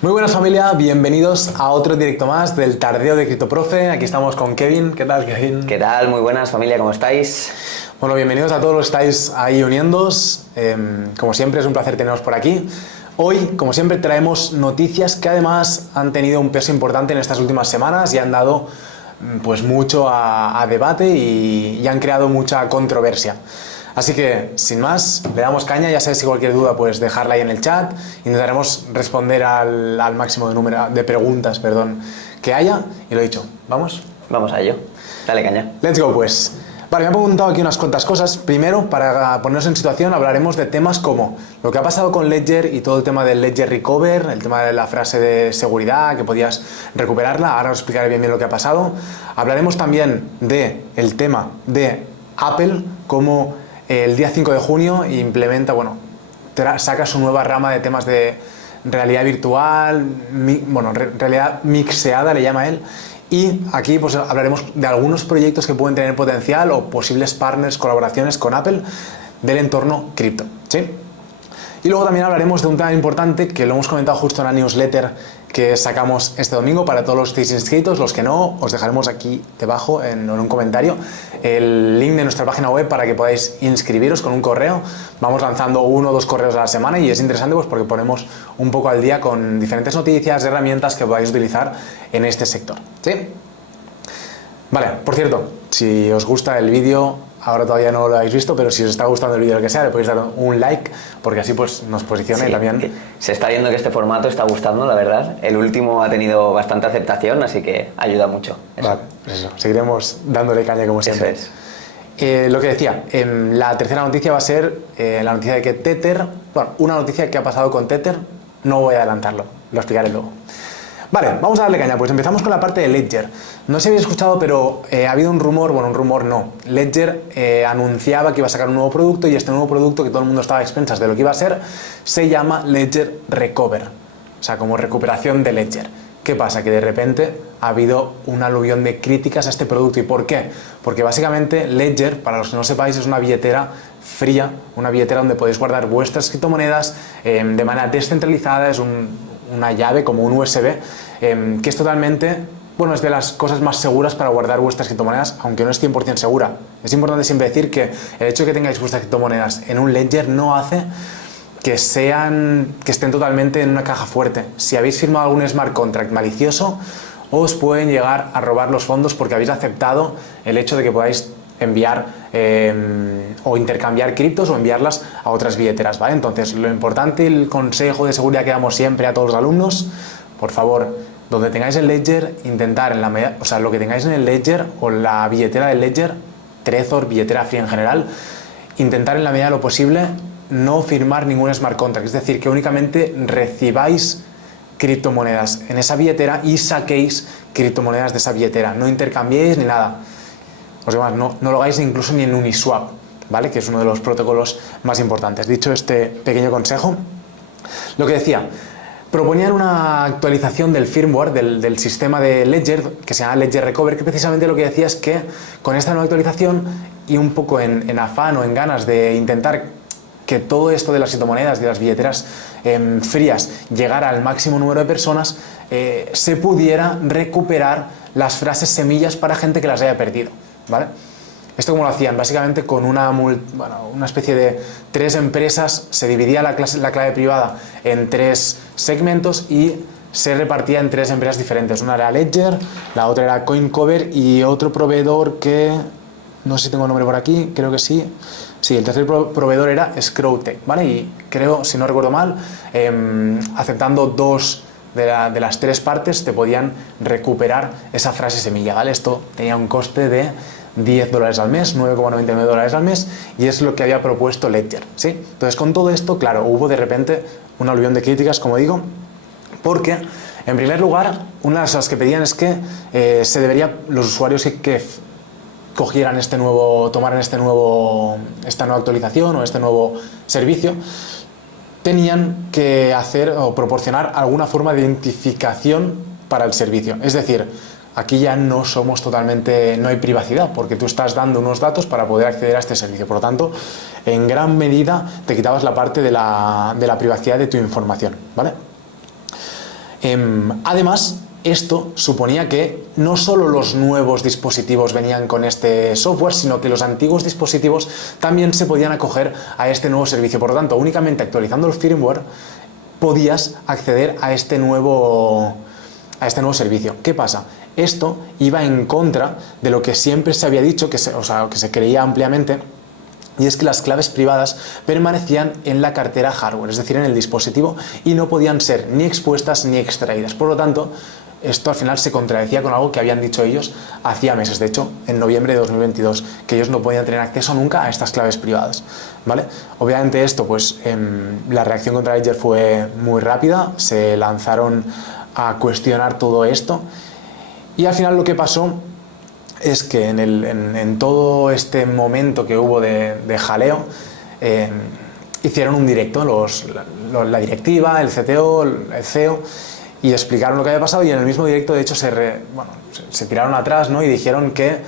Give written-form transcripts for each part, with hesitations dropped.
Muy buenas familia, bienvenidos a otro directo más del Tardeo de Criptoprofe. Aquí estamos con Kevin. ¿Qué tal, Kevin? ¿Qué tal? Muy buenas familia, ¿cómo estáis? Bueno, bienvenidos a todos los que estáis ahí uniéndoos. Como siempre es un placer teneros por aquí. Hoy, como siempre, traemos noticias que además han tenido un peso importante en estas últimas semanas y han dado pues mucho a debate y han creado mucha controversia. Así que, sin más, le damos caña. Ya sabéis, si cualquier duda, pues dejarla ahí en el chat. Intentaremos responder al máximo de número de preguntas, que haya. Y lo dicho, ¿vamos? Vamos a ello. Dale caña. Let's go, pues. Vale, me han preguntado aquí unas cuantas cosas. Primero, para ponernos en situación, hablaremos de temas como lo que ha pasado con Ledger y todo el tema del Ledger Recover, el tema de la frase de seguridad, que podías recuperarla. Ahora os explicaré bien lo que ha pasado. Hablaremos también del tema de Apple, cómo el día 5 de junio implementa, saca su nueva rama de temas de realidad virtual, realidad mixeada le llama él. Y aquí pues hablaremos de algunos proyectos que pueden tener potencial o posibles partners, colaboraciones con Apple del entorno cripto, ¿sí? Y luego también hablaremos de un tema importante que lo hemos comentado justo en la newsletter que sacamos este domingo para todos los que estéis inscritos. Los que no, os dejaremos aquí debajo en un comentario el link de nuestra página web para que podáis inscribiros con un correo. Vamos lanzando 1 o 2 correos a la semana y es interesante pues porque ponemos un poco al día con diferentes noticias, herramientas que podáis utilizar en este sector, ¿sí? Vale, por cierto, si os gusta el vídeo, ahora todavía no lo habéis visto, pero si os está gustando el vídeo, lo que sea, le podéis dar un like, porque así pues nos posiciona y también... Se está viendo que este formato está gustando, la verdad. El último ha tenido bastante aceptación, así que ayuda mucho. Eso. Vale, pues eso, seguiremos dándole caña como siempre. Eso es. Lo que decía, la tercera noticia va a ser la noticia de que Tether, una noticia que ha pasado con Tether, no voy a adelantarlo, lo explicaré luego. Vale, vamos a darle caña, pues empezamos con la parte de Ledger. No sé si habéis escuchado, pero ha habido un rumor, un rumor no. Ledger anunciaba que iba a sacar un nuevo producto y este nuevo producto, que todo el mundo estaba a expensas de lo que iba a ser, se llama Ledger Recover, o sea, como recuperación de Ledger. ¿Qué pasa? Que de repente ha habido un aluvión de críticas a este producto. ¿Y por qué? Porque básicamente Ledger, para los que no sepáis, es una billetera fría, una billetera donde podéis guardar vuestras criptomonedas de manera descentralizada, es una llave como un USB, que es totalmente, es de las cosas más seguras para guardar vuestras criptomonedas, aunque no es 100% segura. Es importante siempre decir que el hecho de que tengáis vuestras criptomonedas en un Ledger no hace que estén totalmente en una caja fuerte. Si habéis firmado algún smart contract malicioso, os pueden llegar a robar los fondos porque habéis aceptado el hecho de que podáis enviar o intercambiar criptos o enviarlas a otras billeteras, ¿vale? Entonces, lo importante, el consejo de seguridad que damos siempre a todos los alumnos, por favor, donde tengáis el Ledger, intentar en la medida, lo que tengáis en el Ledger o la billetera del Ledger, Trezor, billetera fría en general, intentar en la medida de lo posible no firmar ningún smart contract, es decir, que únicamente recibáis criptomonedas en esa billetera y saquéis criptomonedas de esa billetera, no intercambiéis ni nada. No lo hagáis incluso ni en Uniswap, ¿vale? Que es uno de los protocolos más importantes. Dicho este pequeño consejo, lo que decía, proponían una actualización del firmware del sistema de Ledger, que se llama Ledger Recover, que precisamente lo que decía es que con esta nueva actualización y un poco en afán o en ganas de intentar que todo esto de las criptomonedas, de las billeteras frías, llegara al máximo número de personas, se pudiera recuperar las frases semillas para gente que las haya perdido, ¿vale? Esto como lo hacían, básicamente con una especie de 3 empresas, se dividía la clave privada en 3 segmentos y se repartía en 3 empresas diferentes. Una era Ledger, la otra era CoinCover y otro proveedor que, no sé si tengo el nombre por aquí, creo que sí. Sí, el tercer proveedor era Screwtech, ¿vale? Y creo, si no recuerdo mal, aceptando 2 de las 3 partes te podían recuperar esa frase semilla, ¿vale? Esto tenía un coste de $10 al mes, $9,99 al mes, y es lo que había propuesto Ledger, ¿sí? Entonces, con todo esto, claro, hubo de repente un aluvión de críticas, como digo, porque, en primer lugar, una de las cosas que pedían es que los usuarios que cogieran esta nueva actualización o este nuevo servicio, tenían que hacer o proporcionar alguna forma de identificación para el servicio. Es decir, aquí ya no hay privacidad, porque tú estás dando unos datos para poder acceder a este servicio. Por lo tanto, en gran medida te quitabas la parte de la privacidad de tu información, ¿vale? Además, esto suponía que no solo los nuevos dispositivos venían con este software, sino que los antiguos dispositivos también se podían acoger a este nuevo servicio. Por lo tanto, únicamente actualizando el firmware podías acceder a este nuevo servicio. ¿Qué pasa? Esto iba en contra de lo que siempre se había dicho, que se creía ampliamente, y es que las claves privadas permanecían en la cartera hardware, es decir, en el dispositivo, y no podían ser ni expuestas ni extraídas. Por lo tanto, esto al final se contradecía con algo que habían dicho ellos hacía meses, de hecho, en noviembre de 2022, que ellos no podían tener acceso nunca a estas claves privadas, ¿vale? Obviamente esto, pues, la reacción contra Ledger fue muy rápida, se lanzaron a cuestionar todo esto, y al final lo que pasó es que en todo este momento que hubo de jaleo, hicieron un directo, la directiva, el CTO, el CEO, y explicaron lo que había pasado, y en el mismo directo de hecho se tiraron atrás, ¿no? Y dijeron que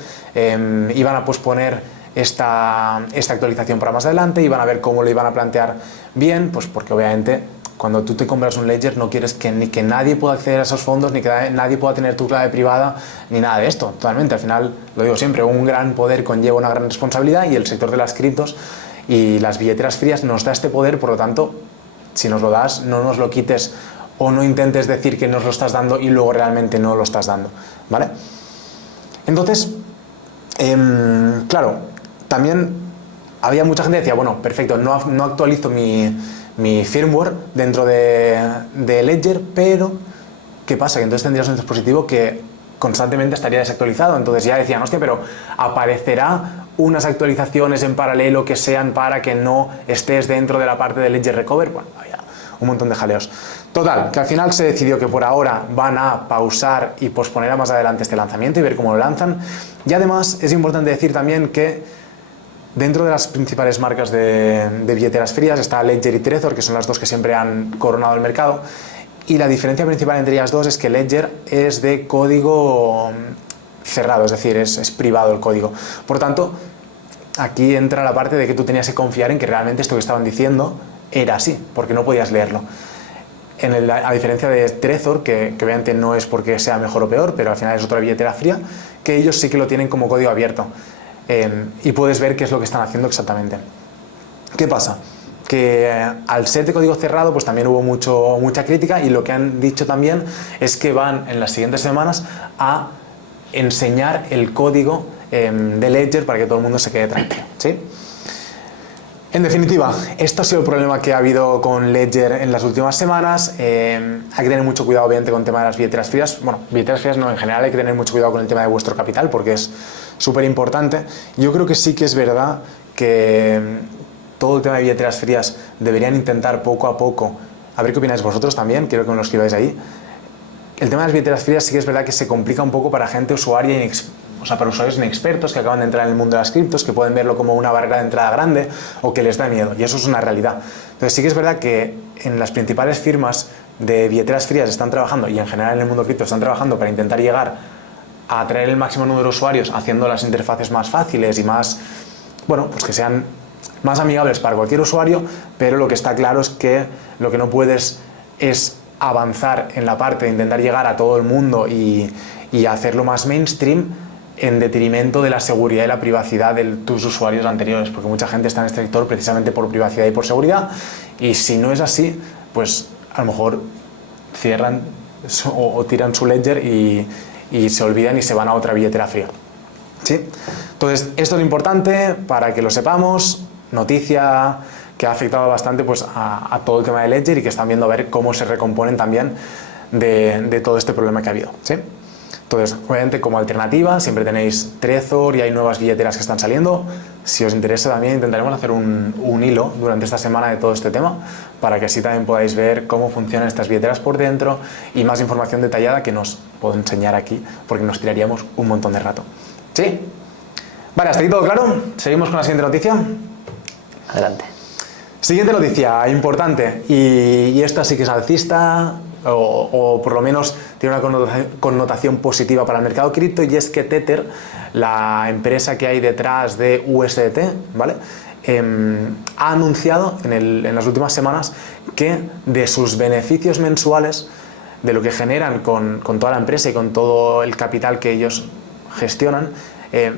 iban a posponer esta actualización para más adelante, iban a ver cómo lo iban a plantear bien, pues porque obviamente cuando tú te compras un Ledger no quieres ni que nadie pueda acceder a esos fondos, ni que nadie pueda tener tu clave privada, ni nada de esto. Totalmente, al final, lo digo siempre, un gran poder conlleva una gran responsabilidad, y el sector de las criptos y las billeteras frías nos da este poder. Por lo tanto, si nos lo das, no nos lo quites o no intentes decir que nos lo estás dando y luego realmente no lo estás dando, ¿vale? Entonces, claro, también había mucha gente que decía, bueno, perfecto, no actualizo mi firmware dentro de Ledger, pero ¿qué pasa? Que entonces tendrías un dispositivo que constantemente estaría desactualizado. Entonces ya decían, hostia, pero aparecerá unas actualizaciones en paralelo que sean para que no estés dentro de la parte de Ledger Recover. Bueno, había un montón de jaleos. Total, que al final se decidió que por ahora van a pausar y posponer a más adelante este lanzamiento y ver cómo lo lanzan. Y además es importante decir también que dentro de las principales marcas de billeteras frías está Ledger y Trezor, que son las dos que siempre han coronado el mercado, y la diferencia principal entre ellas dos es que Ledger es de código cerrado, es decir, es privado el código. Por tanto, aquí entra la parte de que tú tenías que confiar en que realmente esto que estaban diciendo era así, porque no podías leerlo. A diferencia de Trezor, que obviamente no es porque sea mejor o peor, pero al final es otra billetera fría, que ellos sí que lo tienen como código abierto. Y puedes ver qué es lo que están haciendo exactamente. ¿Qué pasa? Que al ser de código cerrado, pues también hubo mucha crítica, y lo que han dicho también es que van en las siguientes semanas a enseñar el código de Ledger para que todo el mundo se quede tranquilo, ¿sí? En definitiva, esto ha sido el problema que ha habido con Ledger en las últimas semanas. Hay que tener mucho cuidado, obviamente, con el tema de las billeteras frías. Bueno, billeteras frías no, en general hay que tener mucho cuidado con el tema de vuestro capital, porque es súper importante. Yo creo que sí que es verdad que todo el tema de billeteras frías deberían intentar poco a poco, a ver qué opináis vosotros también, quiero que me lo escribáis ahí. El tema de las billeteras frías sí que es verdad que se complica un poco para gente usuaria para usuarios inexpertos que acaban de entrar en el mundo de las criptos, que pueden verlo como una barrera de entrada grande o que les da miedo, y eso es una realidad. Entonces sí que es verdad que en las principales firmas de billeteras frías están trabajando, y en general en el mundo cripto están trabajando para intentar llegar a atraer el máximo número de usuarios, haciendo las interfaces más fáciles y más, bueno, pues que sean más amigables para cualquier usuario, pero lo que está claro es que lo que no puedes es avanzar en la parte de intentar llegar a todo el mundo y hacerlo más mainstream en detrimento de la seguridad y la privacidad de tus usuarios anteriores, porque mucha gente está en este sector precisamente por privacidad y por seguridad, y si no es así, pues a lo mejor cierran o tiran su Ledger y se olvidan y se van a otra billetera fría, ¿sí? Entonces, esto es importante para que lo sepamos, noticia que ha afectado bastante pues, a todo el tema de Ledger, y que están viendo a ver cómo se recomponen también de todo este problema que ha habido, ¿sí? Entonces, obviamente, como alternativa, siempre tenéis Trezor y hay nuevas billeteras que están saliendo. Si os interesa también, intentaremos hacer un hilo durante esta semana de todo este tema, para que así también podáis ver cómo funcionan estas billeteras por dentro, y más información detallada que nos puedo enseñar aquí, porque nos tiraríamos un montón de rato. ¿Sí? Vale, ¿hasta aquí todo claro? ¿Seguimos con la siguiente noticia? Adelante. Siguiente noticia, importante, y esta sí que es alcista, o por lo menos tiene una connotación positiva para el mercado cripto, y es que Tether, la empresa que hay detrás de USDT, ¿vale? Ha anunciado en las últimas semanas que de sus beneficios mensuales de lo que generan con toda la empresa y con todo el capital que ellos gestionan,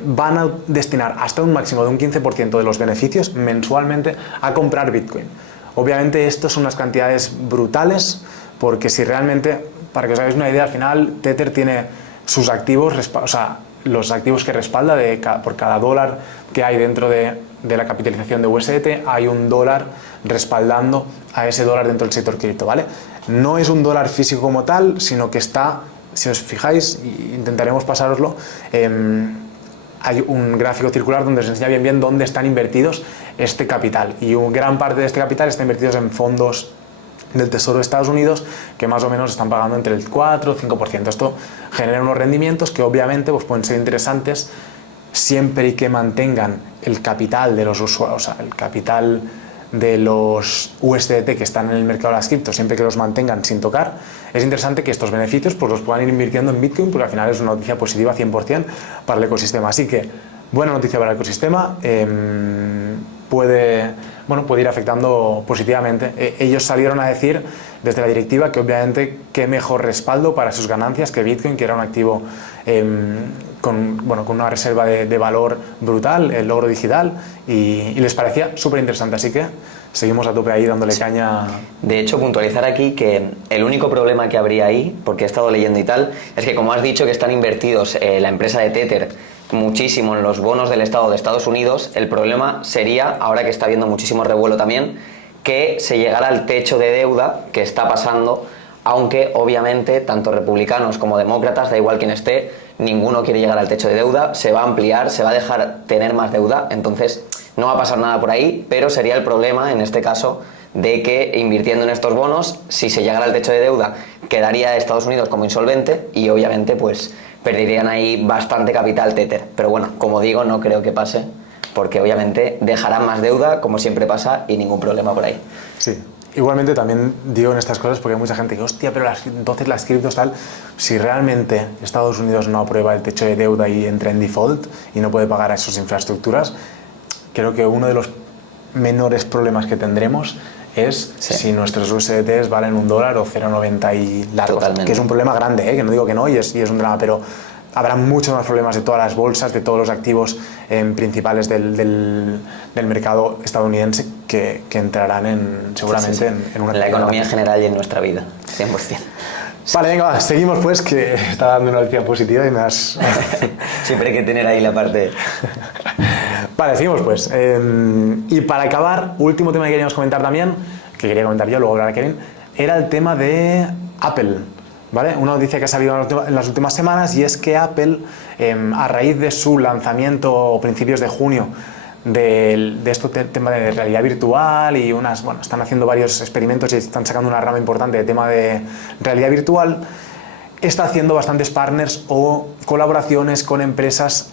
van a destinar hasta un máximo de un 15% de los beneficios mensualmente a comprar Bitcoin. Obviamente esto son unas cantidades brutales, porque si realmente, para que os hagáis una idea, al final Tether tiene sus activos, o sea, los activos que respalda por cada dólar que hay dentro de la capitalización de USDT, hay un dólar respaldando a ese dólar dentro del sector cripto, ¿vale? No es un dólar físico como tal, sino que está, si os fijáis, intentaremos pasároslo, hay un gráfico circular donde os enseña bien dónde están invertidos este capital, y gran parte de este capital está invertido en fondos del Tesoro de Estados Unidos, que más o menos están pagando entre el 4 o 5%. Esto genera unos rendimientos que obviamente pues, pueden ser interesantes siempre y que mantengan el capital de los usuarios, o sea, el capital de los USDT que están en el mercado de las criptos, siempre que los mantengan sin tocar. Es interesante que estos beneficios pues, los puedan ir invirtiendo en Bitcoin, porque al final es una noticia positiva 100% para el ecosistema. Así que, buena noticia para el ecosistema. Puede ir afectando positivamente. Ellos salieron a decir desde la directiva que obviamente qué mejor respaldo para sus ganancias que Bitcoin, que era un activo con una reserva de valor brutal, el logro digital, y les parecía súper interesante. Así que seguimos a tope ahí dándole caña. De hecho, puntualizar aquí que el único problema que habría ahí, porque he estado leyendo y tal, es que como has dicho que están invertidos la empresa de Tether muchísimo en los bonos del Estado de Estados Unidos, el problema sería, ahora que está habiendo muchísimo revuelo también, que se llegara al techo de deuda que está pasando, aunque obviamente tanto republicanos como demócratas, da igual quién esté, ninguno quiere llegar al techo de deuda, se va a ampliar, se va a dejar tener más deuda, entonces no va a pasar nada por ahí, pero sería el problema en este caso de que invirtiendo en estos bonos, si se llegara al techo de deuda, quedaría Estados Unidos como insolvente y obviamente pues perderían ahí bastante capital Tether. Pero bueno, como digo, no creo que pase, porque obviamente dejarán más deuda, como siempre pasa, y ningún problema por ahí. Sí. Igualmente también digo en estas cosas porque hay mucha gente que, hostia, pero entonces las criptos tal, si realmente Estados Unidos no aprueba el techo de deuda y entra en default y no puede pagar a esas infraestructuras, creo que uno de los menores problemas que tendremos es si nuestros USDTs valen $1 o 0,90 y largos. Totalmente. Que es un problema grande, que no digo que no, y es un drama, pero habrá muchos más problemas de todas las bolsas, de todos los activos principales del mercado estadounidense que entrarán seguramente en una... En la economía general y en nuestra vida, 100%. Vale, venga, va, seguimos pues, que está dando una noticia positiva y me has... Siempre hay que tener ahí la parte... Vale, seguimos pues. Y para acabar, último tema que queríamos comentar también, que quería comentar yo, luego hablará Kevin, era el tema de Apple, ¿vale? Una noticia que ha salido en las últimas semanas, y es que Apple, a raíz de su lanzamiento a principios de junio de este tema de realidad virtual y están haciendo varios experimentos y están sacando una rama importante de tema de realidad virtual, está haciendo bastantes partners o colaboraciones con empresas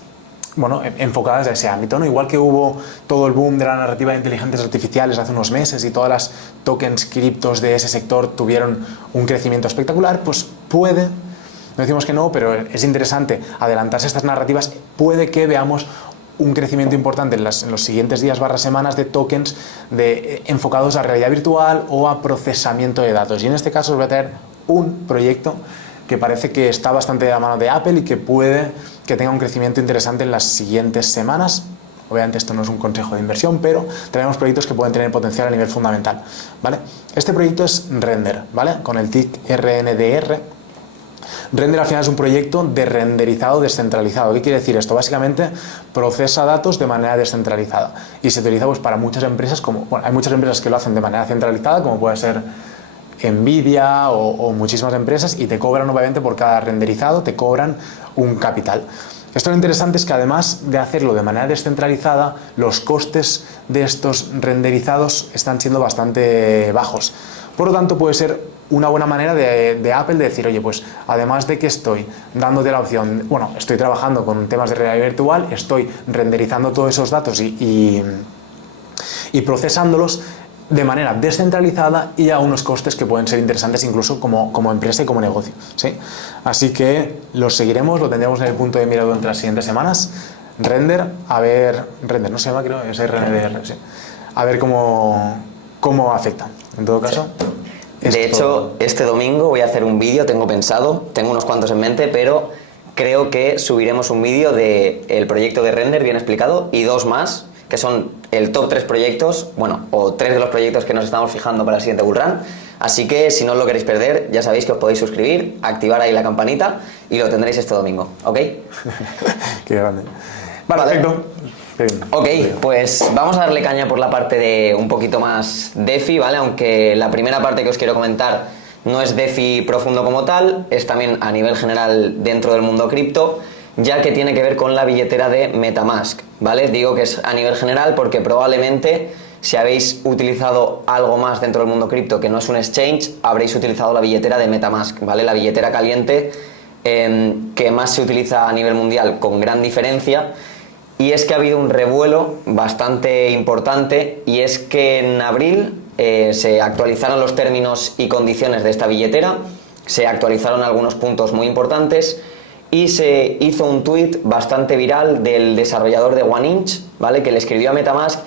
enfocadas a ese ámbito, ¿no? Igual que hubo todo el boom de la narrativa de inteligencias artificiales hace unos meses y todas las tokens criptos de ese sector tuvieron un crecimiento espectacular, pues puede, no decimos que no, pero es interesante adelantarse a estas narrativas, puede que veamos un crecimiento importante en los siguientes días / semanas de tokens enfocados a realidad virtual o a procesamiento de datos. Y en este caso os voy a traer un proyecto que parece que está bastante de la mano de Apple y que puede que tenga un crecimiento interesante en las siguientes semanas. Obviamente esto no es un consejo de inversión, pero traemos proyectos que pueden tener potencial a nivel fundamental, ¿vale? Este proyecto es Render, ¿vale? Con el tick RNDR. Render al final es un proyecto de renderizado descentralizado. ¿Qué quiere decir esto? Básicamente procesa datos de manera descentralizada y se utiliza pues, para muchas empresas, hay muchas empresas que lo hacen de manera centralizada, como puede ser Nvidia o muchísimas empresas, y te cobran obviamente por cada renderizado, te cobran un capital. Esto lo interesante es que además de hacerlo de manera descentralizada, los costes de estos renderizados están siendo bastante bajos. Por lo tanto, puede ser una buena manera de Apple de decir, oye, pues además de que estoy dándote la opción, estoy trabajando con temas de realidad virtual, estoy renderizando todos esos datos y procesándolos de manera descentralizada y a unos costes que pueden ser interesantes incluso como empresa y como negocio, ¿sí? Así que lo seguiremos, lo tendremos en el punto de mira durante las siguientes semanas. Render, no se llama, creo, es RNDR, sí. A ver cómo afecta. En todo caso... De hecho, este domingo voy a hacer un vídeo, tengo pensado, tengo unos cuantos en mente, pero creo que subiremos un vídeo del proyecto de render bien explicado y 2 más, que son el top 3 proyectos, bueno, o 3 de los proyectos que nos estamos fijando para el siguiente bullrun. Así que si no os lo queréis perder, ya sabéis que os podéis suscribir, activar ahí la campanita y lo tendréis este domingo, ¿ok? Qué grande. Vale, perfecto. Ok, pues vamos a darle caña por la parte de un poquito más DeFi, ¿vale? Aunque la primera parte que os quiero comentar no es DeFi profundo como tal, es también a nivel general dentro del mundo cripto, ya que tiene que ver con la billetera de MetaMask, ¿vale? Digo que es a nivel general porque probablemente si habéis utilizado algo más dentro del mundo cripto que no es un exchange, habréis utilizado la billetera de MetaMask, ¿vale? La billetera caliente que más se utiliza a nivel mundial con gran diferencia. Y es que ha habido un revuelo bastante importante y es que en abril se actualizaron los términos y condiciones de esta billetera, se actualizaron algunos puntos muy importantes y se hizo un tweet bastante viral del desarrollador de OneInch, ¿vale? Que le escribió a MetaMask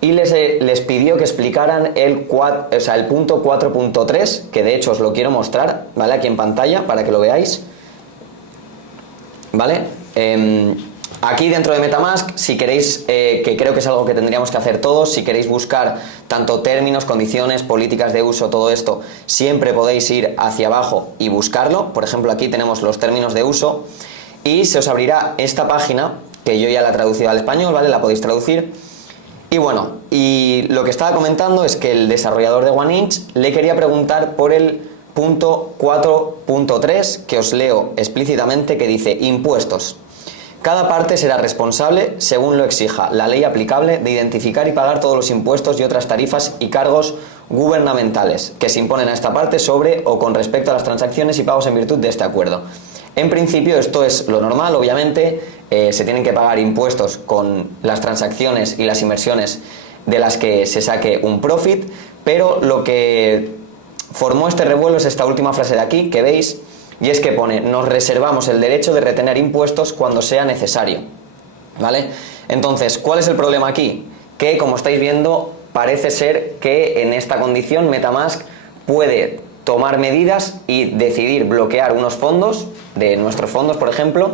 y les pidió que explicaran el punto 4.3, que de hecho os lo quiero mostrar, ¿vale? Aquí en pantalla para que lo veáis, ¿vale? Aquí dentro de MetaMask, si queréis, que creo que es algo que tendríamos que hacer todos, si queréis buscar tanto términos, condiciones, políticas de uso, todo esto, siempre podéis ir hacia abajo y buscarlo. Por ejemplo, aquí tenemos los términos de uso y se os abrirá esta página, que yo ya la he traducido al español, ¿vale? La podéis traducir. Y bueno, y lo que estaba comentando es que el desarrollador de OneInch le quería preguntar por el punto 4.3, que os leo explícitamente, que dice impuestos. Cada parte será responsable, según lo exija la ley aplicable, de identificar y pagar todos los impuestos y otras tarifas y cargos gubernamentales que se imponen a esta parte sobre o con respecto a las transacciones y pagos en virtud de este acuerdo. En principio esto es lo normal, obviamente, se tienen que pagar impuestos con las transacciones y las inversiones de las que se saque un profit, pero lo que formó este revuelo es esta última frase de aquí, que veis, y es que pone, nos reservamos el derecho de retener impuestos cuando sea necesario, ¿vale? Entonces, ¿cuál es el problema aquí? Que, como estáis viendo, parece ser que en esta condición MetaMask puede tomar medidas y decidir bloquear unos fondos, de nuestros fondos, por ejemplo,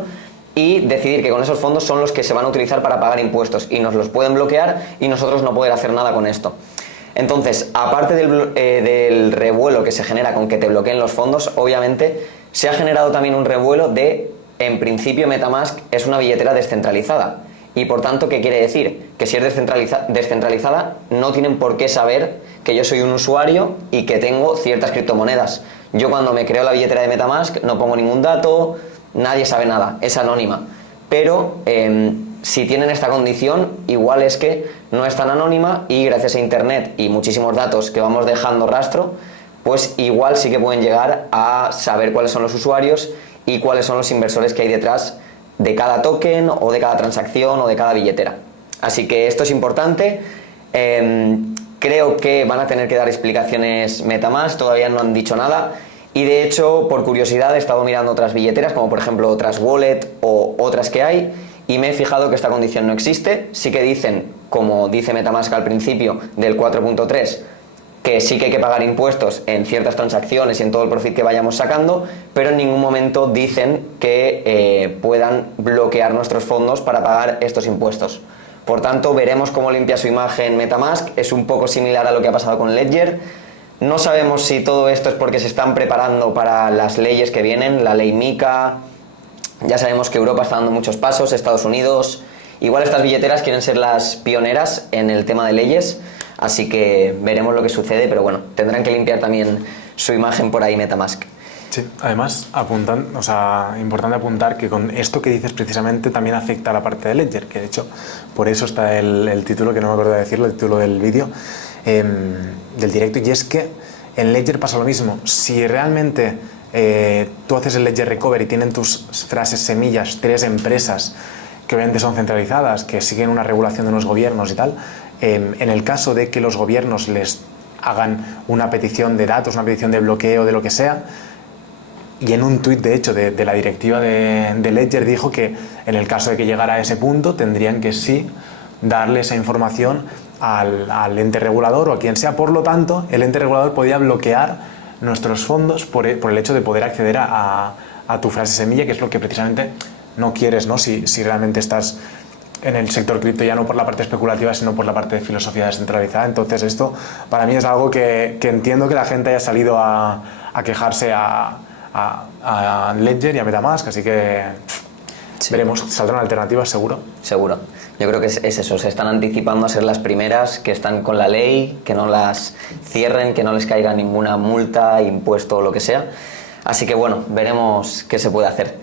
y decidir que con esos fondos son los que se van a utilizar para pagar impuestos, y nos los pueden bloquear y nosotros no poder hacer nada con esto. Entonces, aparte del revuelo que se genera con que te bloqueen los fondos, obviamente se ha generado también un revuelo de, en principio, MetaMask es una billetera descentralizada. Y por tanto, ¿qué quiere decir? Que si es descentralizada, no tienen por qué saber que yo soy un usuario y que tengo ciertas criptomonedas. Yo cuando me creo la billetera de MetaMask no pongo ningún dato, nadie sabe nada, es anónima. Pero si tienen esta condición, igual es que no es tan anónima y gracias a Internet y muchísimos datos que vamos dejando rastro, pues igual sí que pueden llegar a saber cuáles son los usuarios y cuáles son los inversores que hay detrás de cada token o de cada transacción o de cada billetera. Así que esto es importante. Creo que van a tener que dar explicaciones MetaMask, todavía no han dicho nada. Y de hecho, por curiosidad, he estado mirando otras billeteras, como por ejemplo otras wallet o otras que hay, y me he fijado que esta condición no existe. Sí que dicen, como dice MetaMask al principio del 4.3, que sí que hay que pagar impuestos en ciertas transacciones y en todo el profit que vayamos sacando, pero en ningún momento dicen que puedan bloquear nuestros fondos para pagar estos impuestos. Por tanto, veremos cómo limpia su imagen MetaMask. Es un poco similar a lo que ha pasado con Ledger. No sabemos si todo esto es porque se están preparando para las leyes que vienen, la ley MiCA. Ya sabemos que Europa está dando muchos pasos, Estados Unidos. Igual estas billeteras quieren ser las pioneras en el tema de leyes. Así que veremos lo que sucede, pero bueno, tendrán que limpiar también su imagen por ahí MetaMask. Sí, además, importante apuntar que con esto que dices precisamente también afecta a la parte de Ledger, que de hecho por eso está el título, que no me acuerdo de decirlo, el título del vídeo, del directo, y es que en Ledger pasa lo mismo. Si realmente tú haces el Ledger Recovery y tienen tus frases semillas 3 empresas que obviamente son centralizadas, que siguen una regulación de los gobiernos y tal, en el caso de que los gobiernos les hagan una petición de datos, una petición de bloqueo, de lo que sea, y en un tuit de hecho de la directiva de Ledger dijo que en el caso de que llegara a ese punto tendrían que sí darle esa información al ente regulador o a quien sea. Por lo tanto, el ente regulador podía bloquear nuestros fondos por el hecho de poder acceder a tu frase semilla, que es lo que precisamente no quieres, ¿no? Si realmente estás en el sector cripto, ya no por la parte especulativa, sino por la parte de filosofía descentralizada. Entonces esto para mí es algo que entiendo que la gente haya salido a quejarse a Ledger y a MetaMask, así que sí, veremos, saldrán alternativas seguro. Seguro. Yo creo que es eso, se están anticipando a ser las primeras que están con la ley, que no las cierren, que no les caiga ninguna multa, impuesto o lo que sea. Así que bueno, veremos qué se puede hacer.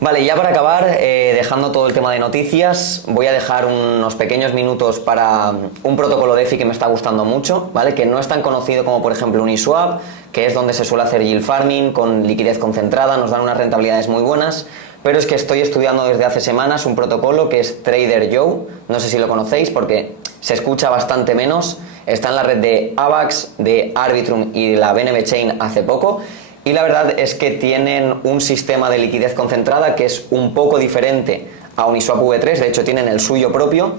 Vale, y ya para acabar, dejando todo el tema de noticias, voy a dejar unos pequeños minutos para un protocolo DeFi que me está gustando mucho, ¿vale? Que no es tan conocido como por ejemplo Uniswap, que es donde se suele hacer yield farming con liquidez concentrada, nos dan unas rentabilidades muy buenas, pero es que estoy estudiando desde hace semanas un protocolo que es TraderJoe, no sé si lo conocéis porque se escucha bastante menos, está en la red de AVAX, de Arbitrum y de la BNB Chain hace poco. Y la verdad es que tienen un sistema de liquidez concentrada que es un poco diferente a Uniswap V3, de hecho tienen el suyo propio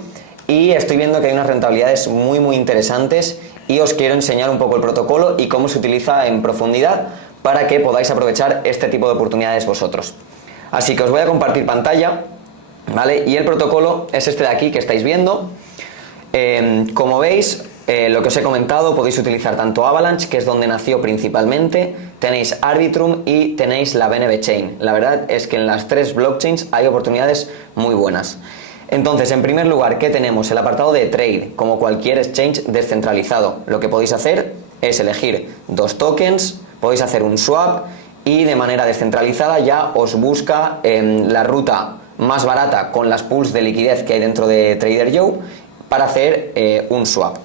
y estoy viendo que hay unas rentabilidades muy interesantes y os quiero enseñar un poco el protocolo y cómo se utiliza en profundidad para que podáis aprovechar este tipo de oportunidades vosotros. Así que os voy a compartir pantalla, ¿vale? Y el protocolo es este de aquí que estáis viendo. Como veis, lo que os he comentado, podéis utilizar tanto Avalanche, que es donde nació principalmente, tenéis Arbitrum y tenéis la BNB Chain. La verdad es que en las tres blockchains hay oportunidades muy buenas. Entonces, en primer lugar, ¿qué tenemos? El apartado de trade, como cualquier exchange descentralizado. Lo que podéis hacer es elegir dos tokens, podéis hacer un swap y de manera descentralizada ya os busca la ruta más barata con las pools de liquidez que hay dentro de TraderJoe para hacer un swap.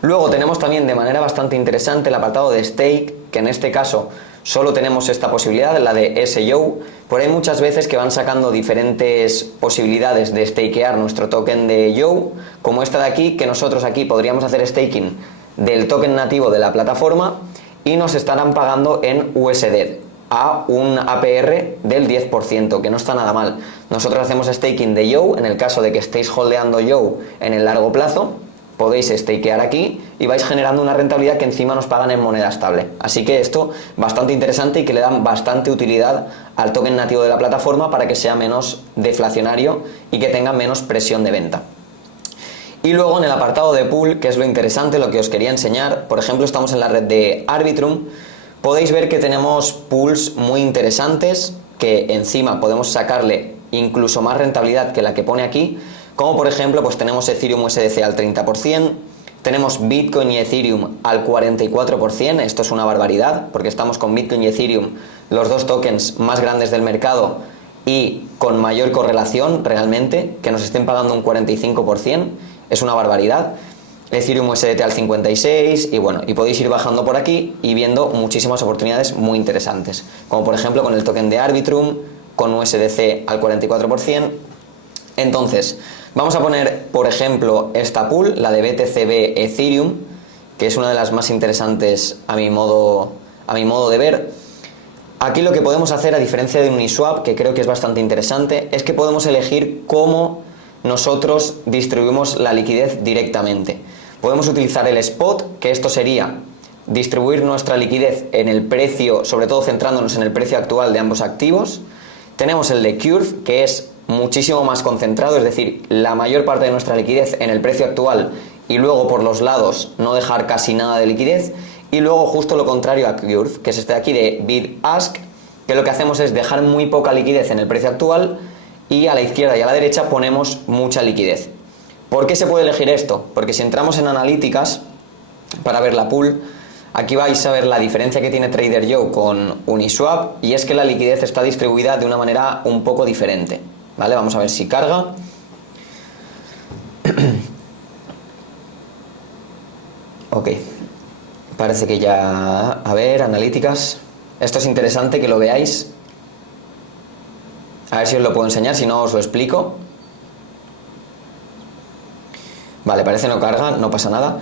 Luego tenemos también de manera bastante interesante el apartado de stake, que en este caso solo tenemos esta posibilidad, la de SJoe, pero hay muchas veces que van sacando diferentes posibilidades de stakear nuestro token de Joe, como esta de aquí, que nosotros aquí podríamos hacer staking del token nativo de la plataforma y nos estarán pagando en USD a un APR del 10%, que no está nada mal. Nosotros hacemos staking de Joe, en el caso de que estéis holdeando Joe en el largo plazo, podéis stakear aquí y vais generando una rentabilidad que encima nos pagan en moneda estable. Así que esto bastante interesante y que le dan bastante utilidad al token nativo de la plataforma para que sea menos deflacionario y que tenga menos presión de venta. Y luego en el apartado de pool, que es lo interesante, lo que os quería enseñar, por ejemplo estamos en la red de Arbitrum, podéis ver que tenemos pools muy interesantes que encima podemos sacarle incluso más rentabilidad que la que pone aquí, como por ejemplo pues tenemos Ethereum USDC al 30%, tenemos Bitcoin y Ethereum al 44%, esto es una barbaridad porque estamos con Bitcoin y Ethereum, los dos tokens más grandes del mercado y con mayor correlación realmente, que nos estén pagando un 45%, es una barbaridad. Ethereum USDT al 56% y bueno, y podéis ir bajando por aquí y viendo muchísimas oportunidades muy interesantes, como por ejemplo con el token de Arbitrum, con USDC al 44%. Entonces, vamos a poner, por ejemplo, esta pool, la de BTCB Ethereum, que es una de las más interesantes a mi modo de ver. Aquí lo que podemos hacer, a diferencia de Uniswap, que creo que es bastante interesante, es que podemos elegir cómo nosotros distribuimos la liquidez directamente. Podemos utilizar el spot, que esto sería distribuir nuestra liquidez en el precio, sobre todo centrándonos en el precio actual de ambos activos. Tenemos el de Curve, que es muchísimo más concentrado, es decir, la mayor parte de nuestra liquidez en el precio actual y luego por los lados no dejar casi nada de liquidez. Y luego justo lo contrario a Curve, que es este de aquí de Bid Ask, que lo que hacemos es dejar muy poca liquidez en el precio actual y a la izquierda y a la derecha ponemos mucha liquidez. ¿Por qué se puede elegir esto? Porque si entramos en analíticas para ver la pool, aquí vais a ver la diferencia que tiene TraderJoe con Uniswap y es que la liquidez está distribuida de una manera un poco diferente. ¿Vale? Vamos a ver si carga. Ok. Parece que ya... A ver, analíticas. Esto es interesante que lo veáis. A ver si os lo puedo enseñar, si no os lo explico. Vale, parece no carga, no pasa nada.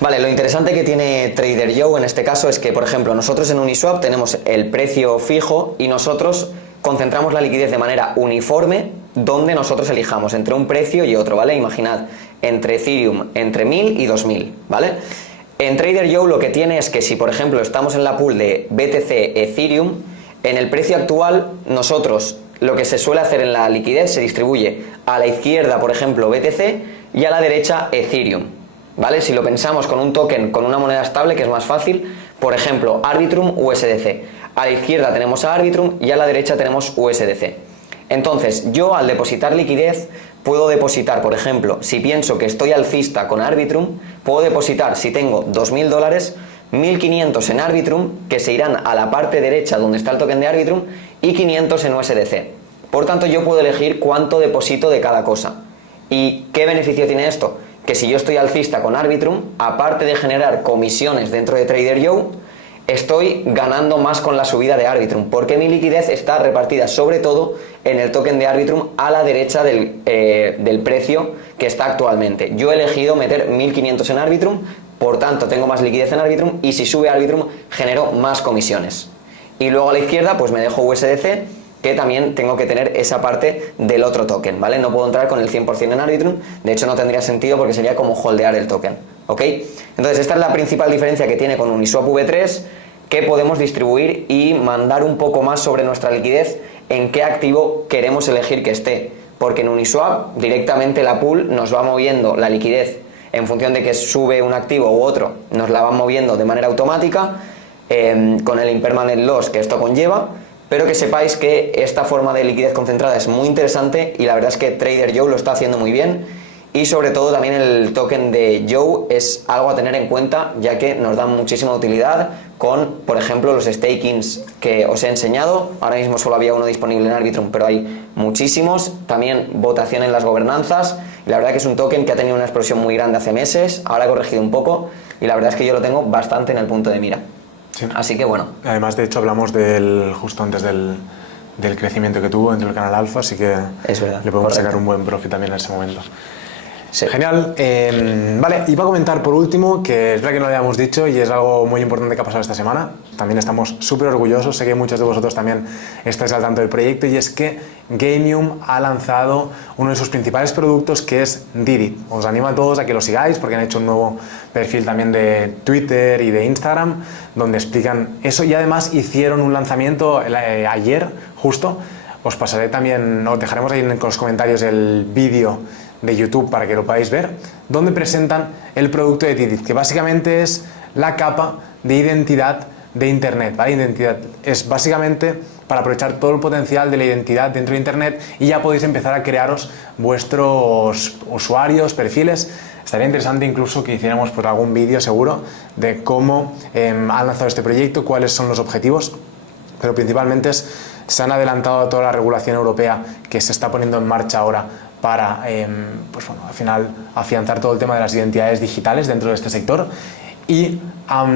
Vale, lo interesante que tiene TraderJoe en este caso es que, por ejemplo, nosotros en Uniswap tenemos el precio fijo y nosotros concentramos la liquidez de manera uniforme donde nosotros elijamos entre un precio y otro, ¿vale? Imaginad, entre Ethereum, entre 1000 y 2000, ¿vale? En Trader Joe lo que tiene es que si, por ejemplo, estamos en la pool de BTC Ethereum, en el precio actual nosotros lo que se suele hacer en la liquidez se distribuye a la izquierda, por ejemplo, BTC y a la derecha Ethereum, ¿vale? Si lo pensamos con un token, con una moneda estable, que es más fácil, por ejemplo, Arbitrum USDC. A la izquierda tenemos a Arbitrum y a la derecha tenemos USDC. Entonces, yo al depositar liquidez puedo depositar, por ejemplo, si pienso que estoy alcista con Arbitrum, puedo depositar, si tengo $2.000, 1.500 en Arbitrum, que se irán a la parte derecha donde está el token de Arbitrum, y 500 en USDC. Por tanto, yo puedo elegir cuánto deposito de cada cosa. ¿Y qué beneficio tiene esto? Que si yo estoy alcista con Arbitrum, aparte de generar comisiones dentro de Trader Joe, estoy ganando más con la subida de Arbitrum, porque mi liquidez está repartida sobre todo en el token de Arbitrum a la derecha del precio que está actualmente. Yo he elegido meter 1.500 en Arbitrum, por tanto tengo más liquidez en Arbitrum, y si sube Arbitrum genero más comisiones. Y luego a la izquierda pues me dejo USDC, que también tengo que tener esa parte del otro token, ¿vale? No puedo entrar con el 100% en Arbitrum, de hecho no tendría sentido porque sería como holdear el token, ¿ok? Entonces esta es la principal diferencia que tiene con Uniswap V3, que podemos distribuir y mandar un poco más sobre nuestra liquidez en qué activo queremos elegir que esté, porque en Uniswap directamente la pool nos va moviendo la liquidez en función de que sube un activo u otro, nos la van moviendo de manera automática, con el impermanent loss que esto conlleva, pero que sepáis que esta forma de liquidez concentrada es muy interesante y la verdad es que Trader Joe lo está haciendo muy bien, y sobre todo también el token de Joe es algo a tener en cuenta, ya que nos da muchísima utilidad con, por ejemplo, los stakings que os he enseñado. Ahora mismo solo había uno disponible en Arbitrum, pero hay muchísimos. También votación en las gobernanzas, y la verdad que es un token que ha tenido una explosión muy grande hace meses, ahora ha corregido un poco y la verdad es que yo lo tengo bastante en el punto de mira. Sí. Así que bueno. Además, de hecho, hablamos justo antes del crecimiento que tuvo dentro del canal Alfa, así que es verdad, le podemos correcto. sacar un buen profit también en ese momento. Sí. Genial. Vale, iba a comentar por último, que es verdad que no lo habíamos dicho y es algo muy importante que ha pasado esta semana. También estamos súper orgullosos, sé que muchos de vosotros también estáis al tanto del proyecto, y es que Gamium ha lanzado uno de sus principales productos, que es Didi. Os animo a todos a que lo sigáis porque han hecho un nuevo perfil también de Twitter y de Instagram donde explican eso, y además hicieron un lanzamiento ayer justo. Os pasaré también, os dejaremos ahí en los comentarios el vídeo de YouTube para que lo podáis ver, donde presentan el producto de Didi, que básicamente es la capa de identidad de Internet, ¿vale? Identidad es básicamente para aprovechar todo el potencial de la identidad dentro de Internet, y ya podéis empezar a crearos vuestros usuarios, perfiles. Estaría interesante incluso que hiciéramos pues algún vídeo seguro de cómo han lanzado este proyecto, cuáles son los objetivos, pero principalmente se han adelantado a toda la regulación europea que se está poniendo en marcha ahora para, pues bueno, al final afianzar todo el tema de las identidades digitales dentro de este sector, y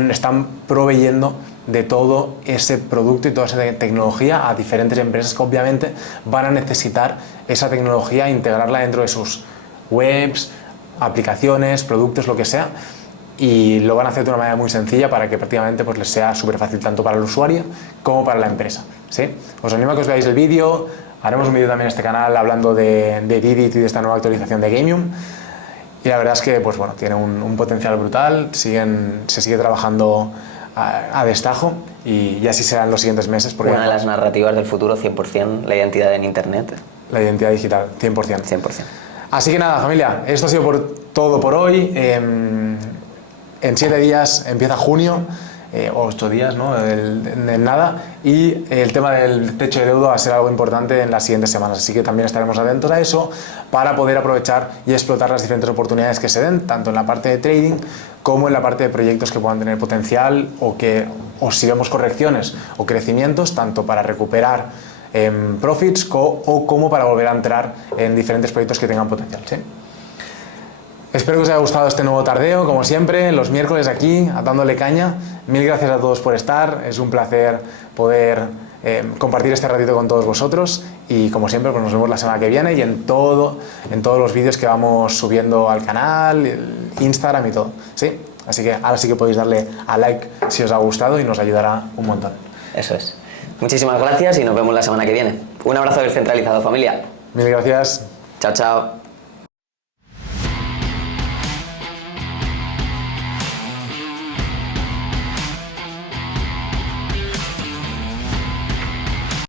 están proveyendo de todo ese producto y toda esa tecnología a diferentes empresas que obviamente van a necesitar esa tecnología, integrarla dentro de sus webs, aplicaciones, productos, lo que sea, y lo van a hacer de una manera muy sencilla para que prácticamente pues les sea súper fácil tanto para el usuario como para la empresa, ¿sí? Os animo a que os veáis el vídeo. Haremos un vídeo también en este canal hablando de Didi y de esta nueva actualización de Gamium, y la verdad es que pues bueno, tiene un potencial brutal, se sigue trabajando a destajo, y así serán los siguientes meses. Porque una de las narrativas del futuro, 100%, la identidad en Internet. La identidad digital, 100%. 100%. Así que nada, familia, esto ha sido todo por hoy. En 7 días empieza junio, o 8 días, ¿no? En nada, y el tema del techo de deuda va a ser algo importante en las siguientes semanas, así que también estaremos atentos a eso para poder aprovechar y explotar las diferentes oportunidades que se den, tanto en la parte de trading como en la parte de proyectos que puedan tener potencial, o si vemos correcciones o crecimientos, tanto para recuperar profits o como para volver a entrar en diferentes proyectos que tengan potencial, ¿sí? Espero que os haya gustado este nuevo tardeo, como siempre, los miércoles aquí, dándole caña. Mil gracias a todos por estar, es un placer poder compartir este ratito con todos vosotros, y como siempre pues nos vemos la semana que viene y en todos los vídeos que vamos subiendo al canal, el Instagram y todo, ¿sí? Así que ahora sí que podéis darle a like si os ha gustado y nos ayudará un montón. Eso es. Muchísimas gracias y nos vemos la semana que viene. Un abrazo descentralizado, familia. Mil gracias. Chao, chao.